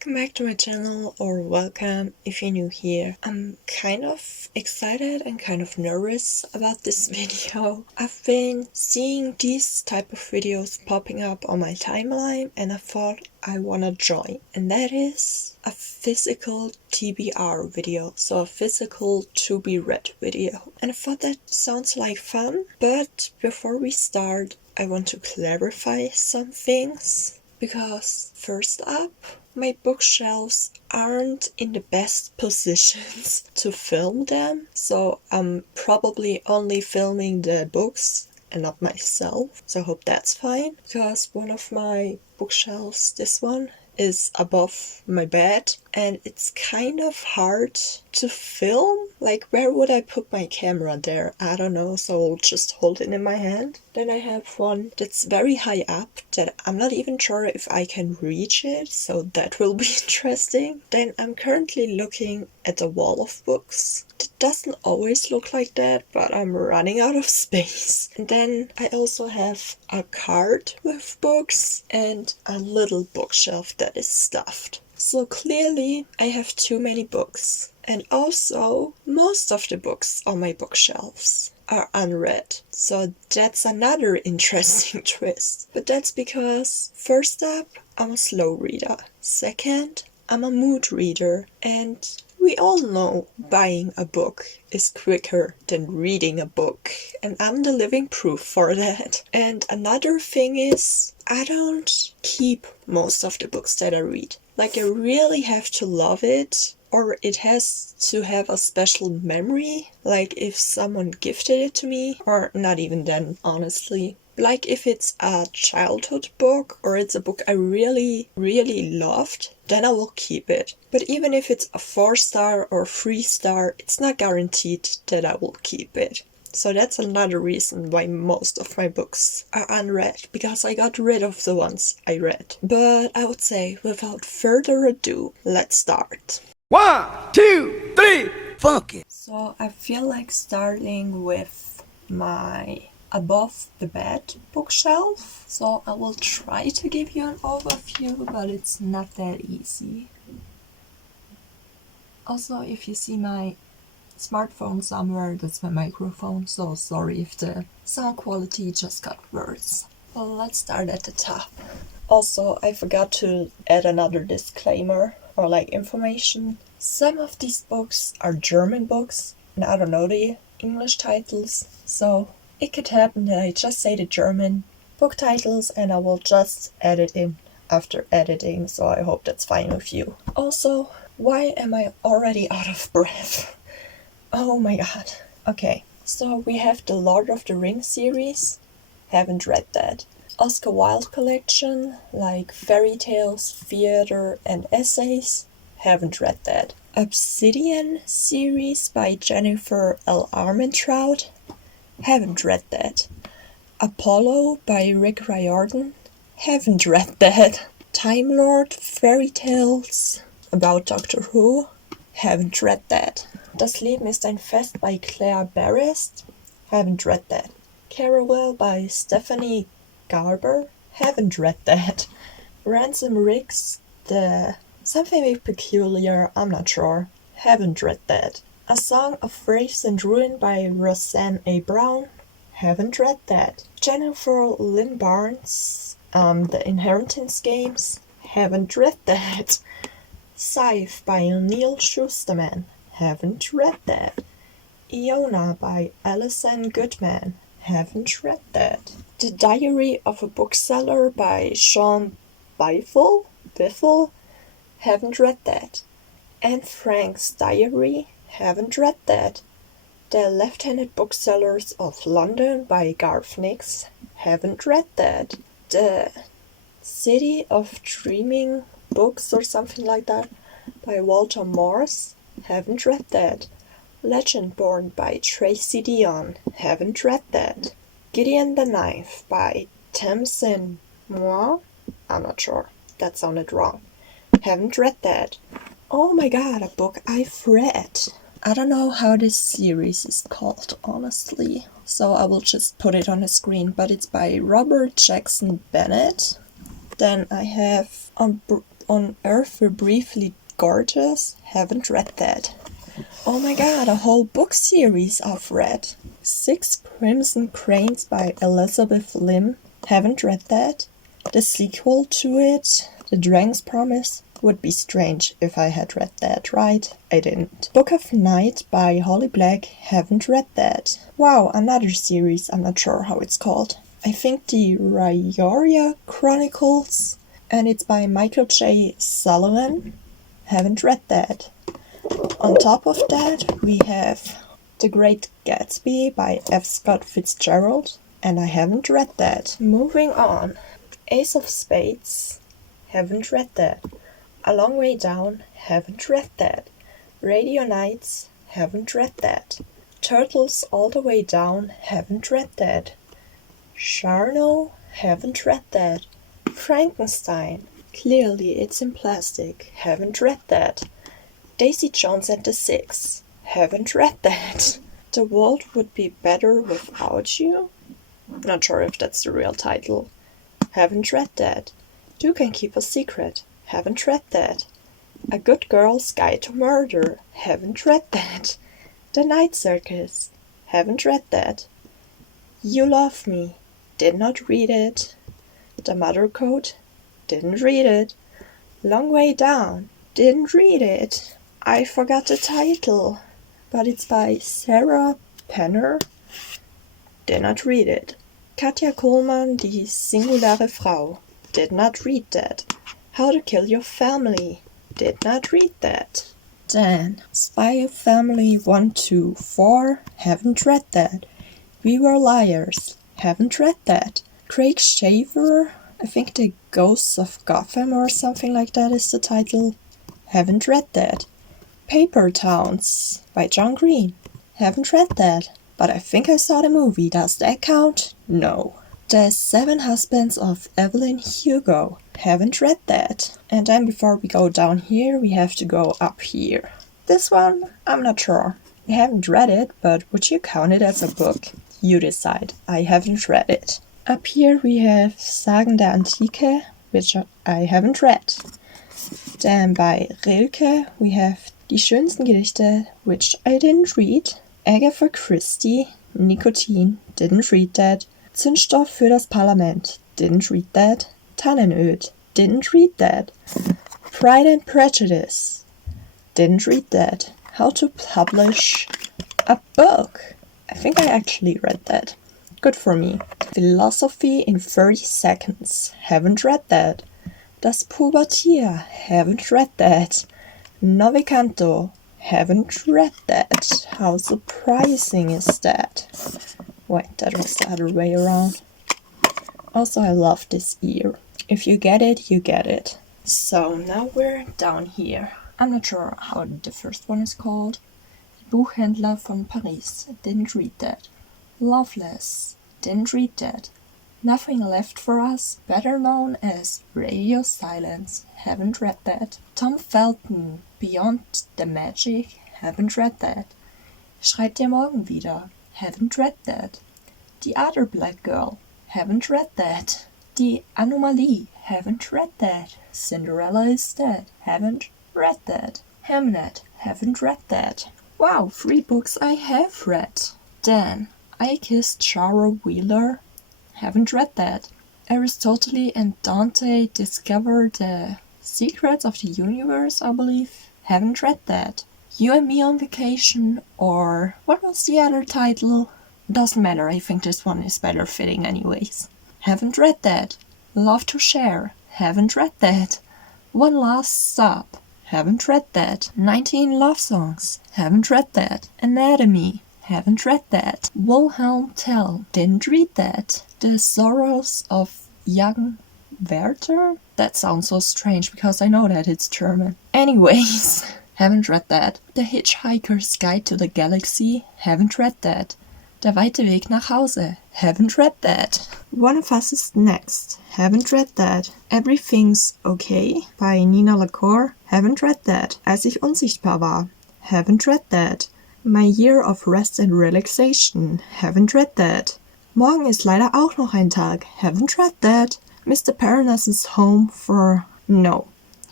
Welcome back to my channel, or welcome if you're new here. I'm kind of excited and kind of nervous about this video. I've been seeing these type of videos popping up on my timeline and I thought I wanna join. And that is a physical TBR video, so a physical to be read video. And I thought that sounds like fun, but before we start I want to clarify some things. Because first up, my bookshelves aren't in the best positions to film them, so I'm probably only filming the books and not myself, so I hope that's fine. Because one of my bookshelves, this one, is above my bed and it's kind of hard to film. Like, where would I put my camera there? I don't know, so I'll just hold it in my hand. Then I have one that's very high up that I'm not even sure if I can reach it, so that will be interesting. Then I'm currently looking at the wall of books. It doesn't always look like that, but I'm running out of space. And then I also have a cart with books and a little bookshelf that is stuffed. So clearly I have too many books. And also, most of the books on my bookshelves are unread. So that's another interesting twist. But that's because, first up, I'm a slow reader. Second, I'm a mood reader. And we all know buying a book is quicker than reading a book. And I'm the living proof for that. And another thing is, I don't keep most of the books that I read. Like, I really have to love it, or it has to have a special memory, like if someone gifted it to me, or not even then, honestly. Like if it's a childhood book, or it's a book I really loved, then I will keep it. But even if it's a 4-star or 3-star, it's not guaranteed that I will keep it. So that's another reason why most of my books are unread, because I got rid of the ones I read. But I would say, without further ado, let's start. 1, 2, 3, funk it! So I feel like starting with my above the bed bookshelf. So I will try to give you an overview, but it's not that easy. Also, if you see my smartphone somewhere, that's my microphone, so sorry if the sound quality just got worse. Well, let's start at the top. Also, I forgot to add another disclaimer, or like information. Some of these books are German books, and I don't know the English titles, so it could happen that I just say the German book titles and I will just add it in after editing, so I hope that's fine with you. Also, why am I already out of breath? Oh my god. Okay, so we have the Lord of the Rings series. Haven't read that. Oscar Wilde collection, like fairy tales, theater, and essays. Haven't read that. Obsidian series by Jennifer L. Armentrout. Haven't read that. Apollo by Rick Riordan. Haven't read that. Time Lord fairy tales about Doctor Who. Haven't read that. Das Leben ist ein Fest by Claire Barrest. Haven't read that. Carawell by Stephanie Garber. Haven't read that. Ransom Riggs, the something very peculiar, I'm not sure. Haven't read that. A Song of Waves and Ruin by Roseanne A. Brown. Haven't read that. Jennifer Lynn Barnes, The Inheritance Games. Haven't read that. Scythe by Neil Shusterman. Haven't read that. Iona by Alison Goodman. Haven't read that. The Diary of a Bookseller by Sean Biffle. Haven't read that. Anne Frank's Diary. Haven't read that. The Left-Handed Booksellers of London by Garth Nix. Haven't read that. The City of Dreaming Books or something like that by Walter Morris. Haven't read that. Legendborn by Tracy Dion. Haven't read that. Gideon the Knife by Tamsin Moore. I'm not sure. That sounded wrong. Haven't read that. Oh my god, a book I've read. I don't know how this series is called, honestly, so I will just put it on the screen, but it's by Robert Jackson Bennett. Then I have On Earth We're Briefly Gorgeous, haven't read that. Oh my god, a whole book series I've read. 6 Crimson Cranes by Elizabeth Lim, haven't read that. The sequel to it, The Dragon's Promise, would be strange if I had read that, right? I didn't. Book of Night by Holly Black, haven't read that. Wow, another series, I'm not sure how it's called. I think the Ryoria Chronicles, and it's by Michael J. Sullivan, haven't read that. On top of that, we have The Great Gatsby by F. Scott Fitzgerald, and I haven't read that. Moving on. Ace of Spades, haven't read that. A Long Way Down, haven't read that. Radio Nights, haven't read that. Turtles All the Way Down, haven't read that. Charno, haven't read that. Frankenstein, clearly it's in plastic, haven't read that. Daisy Jones and the Six, haven't read that. The World Would Be Better Without You? Not sure if that's the real title. Haven't read that. You Can Keep a Secret, haven't read that. A Good Girl's Guide to Murder, haven't read that. The Night Circus, haven't read that. You Love Me, did not read it. The Mother Code, didn't read it. Long Way Down, didn't read it. I forgot the title, but it's by Sarah Penner, did not read it. Katja Kuhlmann, Die Singulare Frau, did not read that. How to Kill Your Family, did not read that. Then, Spy Family 1, 2, 4, haven't read that. We Were Liars, haven't read that. Craig Shaver, I think The Ghosts of Gotham or something like that is the title, haven't read that. Paper Towns by John Green, haven't read that. But I think I saw the movie, does that count? No. The 7 Husbands of Evelyn Hugo, haven't read that. And then before we go down here, we have to go up here. This one, I'm not sure. I haven't read it, but would you count it as a book? You decide. I haven't read it. Up here we have Sagen der Antike, which I haven't read. Then by Rilke we have Die schönsten Gedichte, which I didn't read. Agatha Christie, Nikotin, didn't read that. Zündstoff für das Parlament, didn't read that. Tannenöd, didn't read that. Pride and Prejudice, didn't read that. How to Publish a Book, I think I actually read that. Good for me. Philosophy in 30 Seconds, haven't read that. Das Pubertier, haven't read that. Novicanto, haven't read that. How surprising is that? Wait, that was the other way around. Also, I love this ear. If you get it, you get it. So, now we're down here. I'm not sure how the first one is called. Buchhändler von Paris, didn't read that. Loveless, didn't read that. Nothing Left for Us, better known as Radio Silence, haven't read that. Tom Felton, Beyond the Magic, haven't read that. Schreit der Morgen wieder, haven't read that. The Other Black Girl, haven't read that. Die Anomalie, haven't read that. Cinderella is Dead, haven't read that. Hamnet, haven't read that. Wow, 3 books I have read. Then, I Kissed Shara Wheeler, haven't read that. Aristotle and Dante Discover the Secrets of the Universe, I believe, haven't read that. You and Me on Vacation, or what was the other title? Doesn't matter, I think this one is better fitting anyways. Haven't read that. Love to Share, haven't read that. One Last Stop, haven't read that. 19 Love Songs, haven't read that. Anatomy, haven't read that. Wilhelm Tell, didn't read that. The Sorrows of Young Werther? That sounds so strange because I know that it's German. Anyways, haven't read that. The Hitchhiker's Guide to the Galaxy, haven't read that. Der weite Weg nach Hause, haven't read that. One of Us is Next, haven't read that. Everything's Okay by Nina LaCour, haven't read that. Als ich unsichtbar war, haven't read that. My Year of Rest and Relaxation, haven't read that. Morgen ist leider auch noch ein Tag, haven't read that. Mr. Parnassus Home for... No.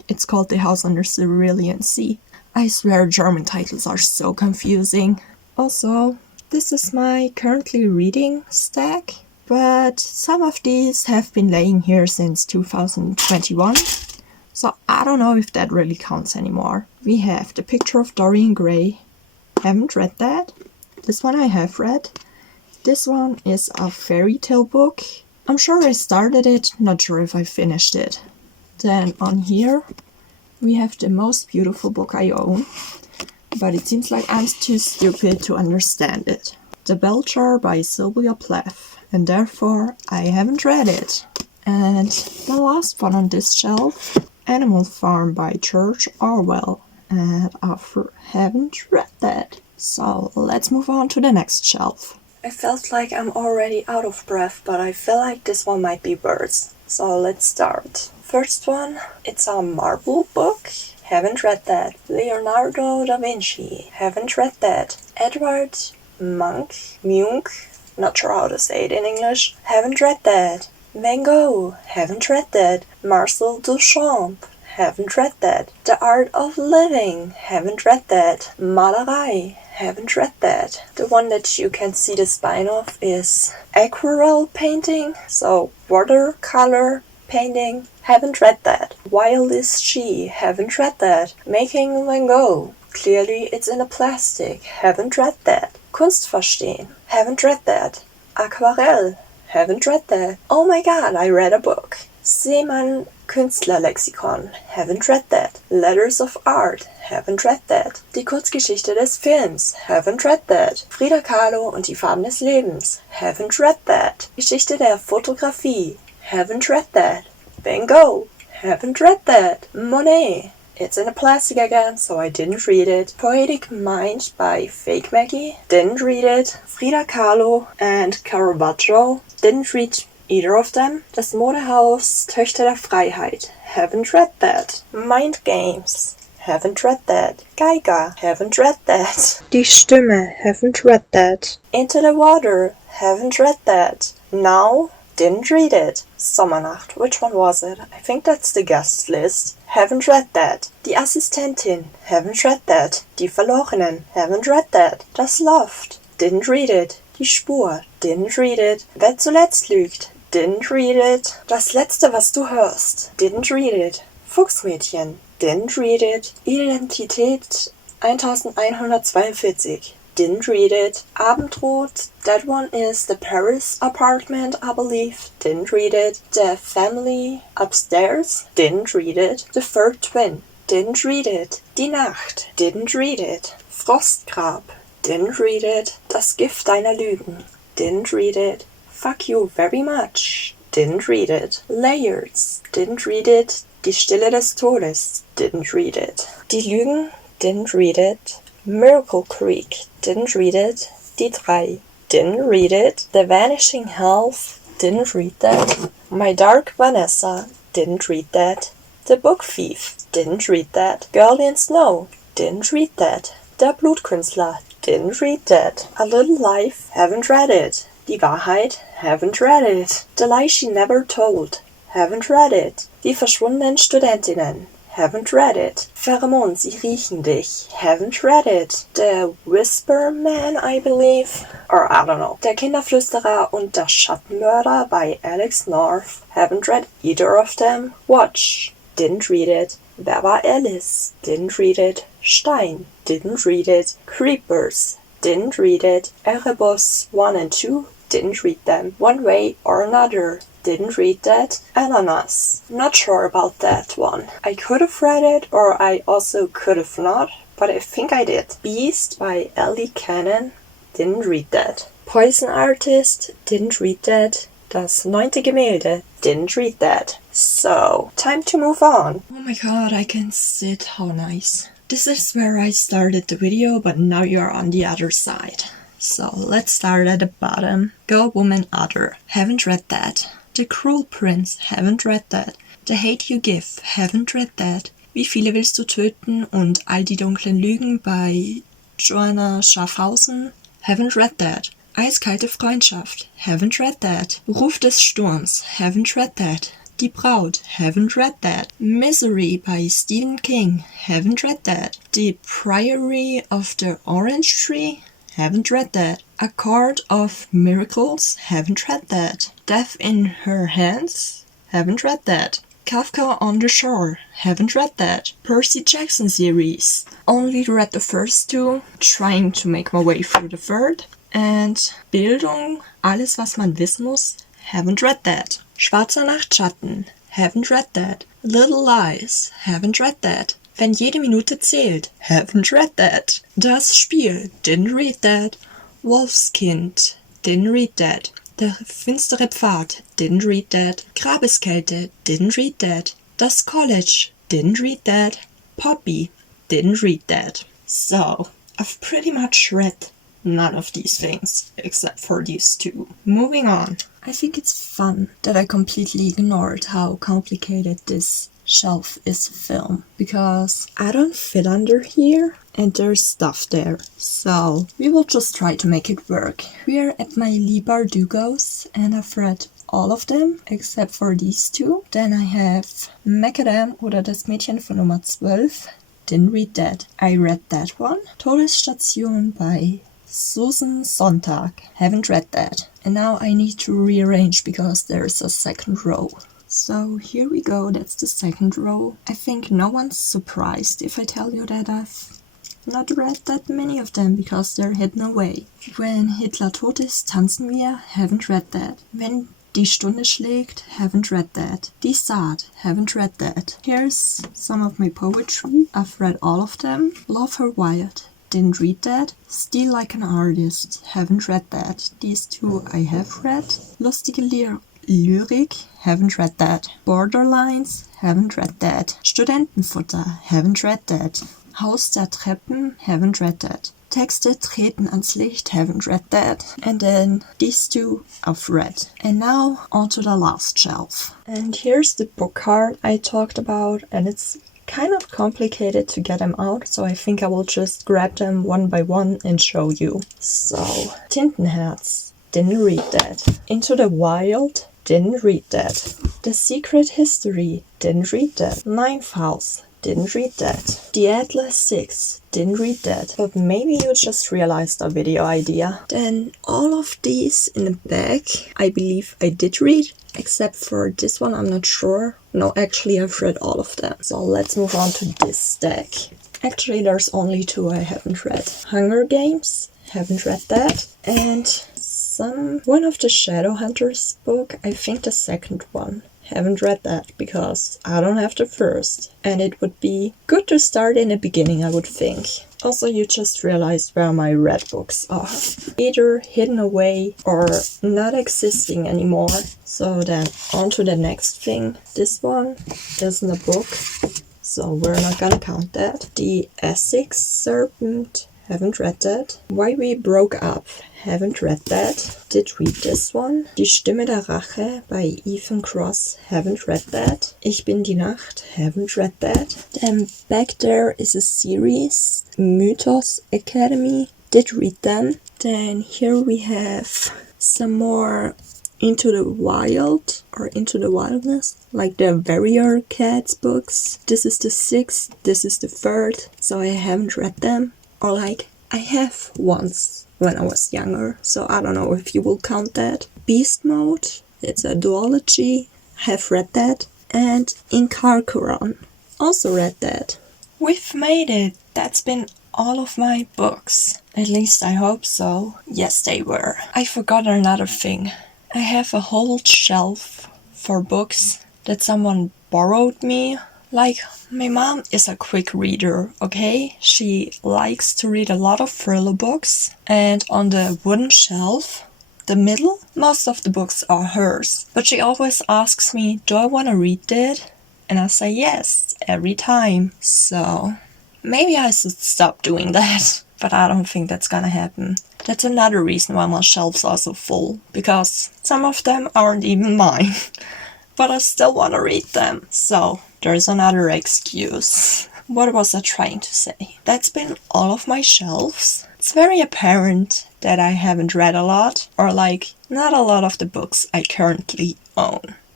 It's called The House Under Cerulean Sea. I swear German titles are so confusing. Also, this is my currently reading stack, but some of these have been laying here since 2021, so I don't know if that really counts anymore. We have The Picture of Dorian Gray. Haven't read that. This one I have read. This one is a fairy tale book. I'm sure I started it, not sure if I finished it. Then on here we have The Most Beautiful Book I Own, but it seems like I'm too stupid to understand it. The Bell Jar by Sylvia Plath, and therefore I haven't read it. And the last one on this shelf, Animal Farm by George Orwell, and I haven't read that. So let's move on to the next shelf. I felt like I'm already out of breath, but I feel like this one might be worse. So let's start. First one, it's a marble book. Haven't read that. Leonardo da Vinci. Haven't read that. Edward Munch. Not sure how to say it in English. Haven't read that. Van Gogh. Haven't read that. Marcel Duchamp. Haven't read that. The Art of Living. Haven't read that. Malerei. Haven't read that. The one that you can see the spine of is aquarelle painting, so watercolor painting. Haven't read that. Wild is She. Haven't read that. Making Van Gogh. Clearly it's in a plastic. Haven't read that. Kunst verstehen. Haven't read that. Aquarell. Haven't read that. Oh my god, I read a book. Seemann Künstlerlexikon. Haven't read that. Letters of Art. Haven't read that. Die Kurzgeschichte des Films. Haven't read that. Frida Kahlo und die Farben des Lebens. Haven't read that. Geschichte der Fotografie. Haven't read that. Van Gogh. Haven't read that. Monet. It's in a plastic again, so I didn't read it. Poetic Mind by Fake Maggie. Didn't read it. Frida Kahlo and Caravaggio. Didn't read either of them. Das Modehaus Töchter der Freiheit. Haven't read that. Mind Games. Haven't read that. Geiger. Haven't read that. Die Stimme. Haven't read that. Into the Water. Haven't read that. Now. Didn't read it. Sommernacht. Which one was it? I think that's the guest list. Haven't read that. Die Assistentin. Haven't read that. Die Verlorenen. Haven't read that. Das Loft. Didn't read it. Die Spur. Didn't read it. Wer zuletzt lügt. Didn't read it. Das Letzte, was du hörst. Didn't read it. Fuchsmädchen. Didn't read it. Identität 1142. Didn't read it. Abendrot. That one is the Paris apartment, I believe. Didn't read it. The Family Upstairs. Didn't read it. The Third Twin. Didn't read it. Die Nacht. Didn't read it. Frostgrab. Didn't read it. Das Gift deiner Lügen. Didn't read it. Fuck You Very Much. Didn't read it. Layers. Didn't read it. Die Stille des Todes. Didn't read it. Die Lügen. Didn't read it. Miracle Creek. Didn't read it. Die Drei. Didn't read it. The Vanishing Half. Didn't read that. My Dark Vanessa. Didn't read that. The Book Thief. Didn't read that. Girl in Snow. Didn't read that. Der Blutkünstler. Didn't read that. A Little Life. Haven't read it. Die Wahrheit. Haven't read it. The Lie She Never Told. Haven't read it. Die verschwundenen Studentinnen. Haven't read it. Pheromon, sie riechen dich. Haven't read it. The Whisper Man, I believe. Or I don't know. Der Kinderflüsterer und der Schattenmörder by Alex North. Haven't read either of them. Watch. Didn't read it. Wer war Alice? Didn't read it. Stein. Didn't read it. Creepers. Didn't read it. Erebus 1 and 2. Didn't read them. One Way or Another. Didn't read that. Ananas. Not sure about that one. I could have read it, or I also could have not, but I think I did. Beast by Ellie Cannon. Didn't read that. Poison Artist. Didn't read that. Das 9. Gemälde. Didn't read that. So, time to move on. Oh my god, I can sit. How nice. This is where I started the video, but now you're on the other side. So, let's start at the bottom. Girl, Woman, Other. Haven't read that. The Cruel Prince. Haven't read that. The Hate You Give. Haven't read that. Wie viele willst du töten? Und All die dunklen Lügen bei Joanna Schaffhausen. Haven't read that. Eiskalte Freundschaft. Haven't read that. Ruf des Sturms. Haven't read that. Die Braut, haven't read that. Misery by Stephen King, haven't read that. The Priory of the Orange Tree, haven't read that. A Court of Miracles, haven't read that. Death in Her Hands, haven't read that. Kafka on the Shore, haven't read that. Percy Jackson series, only read the first two, trying to make my way through the third. And Bildung, alles was man wissen muss, haven't read that. Schwarzer Nachtschatten, haven't read that. Little Lies, haven't read that. Wenn jede Minute zählt, haven't read that. Das Spiel, didn't read that. Wolfskind, didn't read that. Der finstere Pfad, didn't read that. Grabeskälte, didn't read that. Das College, didn't read that. Poppy, didn't read that. So, I've pretty much read none of these things, except for these two. Moving on. I think it's fun that I completely ignored how complicated this shelf is film, because I don't fit under here and there's stuff there. So we will just try to make it work. We're at my Lee Bardugos and I've read all of them except for these two. Then I have Macadam oder das Mädchen von Nummer 12. Didn't read that. I read that one. Todesstation by Susan Sontag. Haven't read that. And now I need to rearrange because there's a second row. So here we go, that's the second row. I think no one's surprised if I tell you that I've not read that many of them because they're hidden away. When Hitler tot ist, tanzen wir, haven't read that. Wenn die Stunde schlägt, haven't read that. Die Saat, haven't read that. Here's some of my poetry, I've read all of them. Love Her Wild, didn't read that. Steal Like an Artist, haven't read that. These two I have read. Lustige Lyrik, haven't read that. Borderlines, haven't read that. Studentenfutter, haven't read that. Haus der Treppen, haven't read that. Texte treten ans Licht, haven't read that. And then these two I've read. And now on to the last shelf. And here's the book card I talked about, and it's kind of complicated to get them out, so I think I will just grab them one by one and show you. So, Tintenherz, didn't read that. Into the Wild, didn't read that. The Secret History, didn't read that. Ninth House, didn't read that. The Atlas 6, didn't read that. But maybe you just realized a video idea. Then all of these in the back, I believe I did read. Except for this one, I'm not sure. No, actually I've read all of them. So let's move on to this stack. Actually there's only two I haven't read. Hunger Games, haven't read that. And one of the Shadowhunters book, I think the second one. Haven't read that because I don't have the first. And it would be good to start in the beginning, I would think. Also, you just realized where my read books are. Either hidden away or not existing anymore. So then on to the next thing. This one isn't a book, so we're not gonna count that. The Essex Serpent, haven't read that. Why We Broke Up, haven't read that. Did read this one. Die Stimme der Rache by Ethan Cross, haven't read that. Ich bin die Nacht, haven't read that. Then back there is a series, Mythos Academy, did read them. Then here we have some more Into the Wild or Into the Wildness, like the Warrior Cats books. This is the 6th, this is the 3rd, so I haven't read them. Or like, I have once when I was younger, so I don't know if you will count that. Beast Mode, it's a duology, have read that. And Incarceron, also read that. We've made it! That's been all of my books. At least I hope so. Yes, they were. I forgot another thing. I have a whole shelf for books that someone borrowed me. Like, my mom is a quick reader, okay? She likes to read a lot of thriller books. And on the wooden shelf, the middle, most of the books are hers. But she always asks me, do I want to read that? And I say yes, every time. So, maybe I should stop doing that. But I don't think that's gonna happen. That's another reason why my shelves are so full. Because some of them aren't even mine. But I still want to read them. So, there's another excuse. What was I trying to say? That's been all of my shelves. It's very apparent that I haven't read a lot, or like, not a lot of the books I currently own.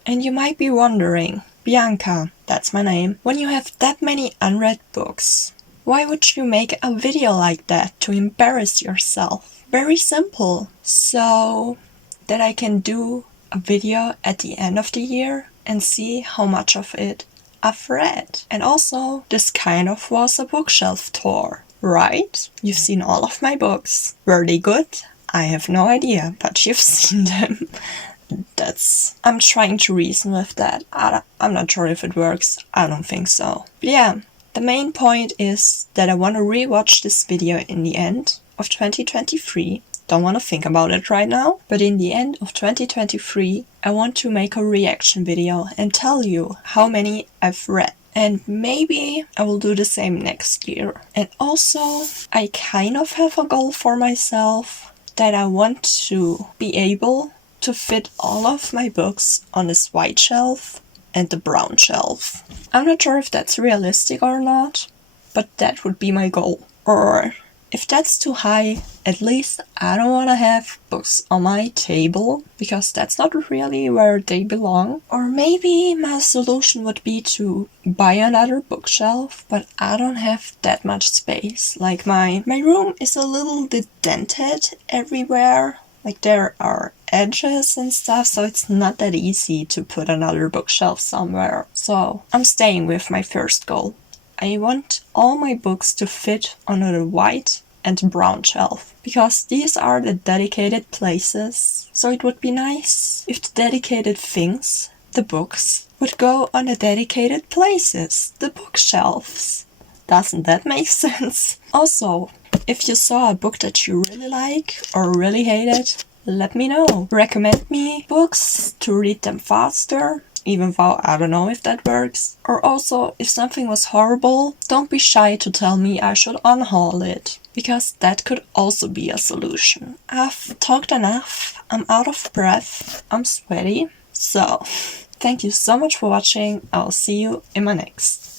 And you might be wondering, Bianca, that's my name, when you have that many unread books, why would you make a video like that to embarrass yourself? Very simple. So that I can do a video at the end of the year and see how much of it I've read. And also, this kind of was a bookshelf tour, right? You've seen all of my books. Were they good? I have no idea, but you've seen them. I'm trying to reason with that. I'm not sure if it works. I don't think so. But yeah, the main point is that I want to rewatch this video in the end of 2023. Don't want to think about it right now. But in the end of 2023, I want to make a reaction video and tell you how many I've read. And maybe I will do the same next year. And also, I kind of have a goal for myself that I want to be able to fit all of my books on this white shelf and the brown shelf. I'm not sure if that's realistic or not, but that would be my goal. Or if that's too high, at least I don't want to have books on my table, because that's not really where they belong. Or maybe my solution would be to buy another bookshelf, but I don't have that much space. Like my room is a little bit dented everywhere. Like there are edges and stuff, so it's not that easy to put another bookshelf somewhere. So I'm staying with my first goal. I want all my books to fit on the white and brown shelf, because these are the dedicated places. So it would be nice if the dedicated things, the books, would go on the dedicated places, the bookshelves. Doesn't that make sense? Also, if you saw a book that you really like or really hated, let me know. Recommend me books to read them faster, even though I don't know if that works. Or also, if something was horrible, don't be shy to tell me I should unhaul it, because that could also be a solution. I've talked enough, I'm out of breath, I'm sweaty. So, thank you so much for watching. I'll see you in my next.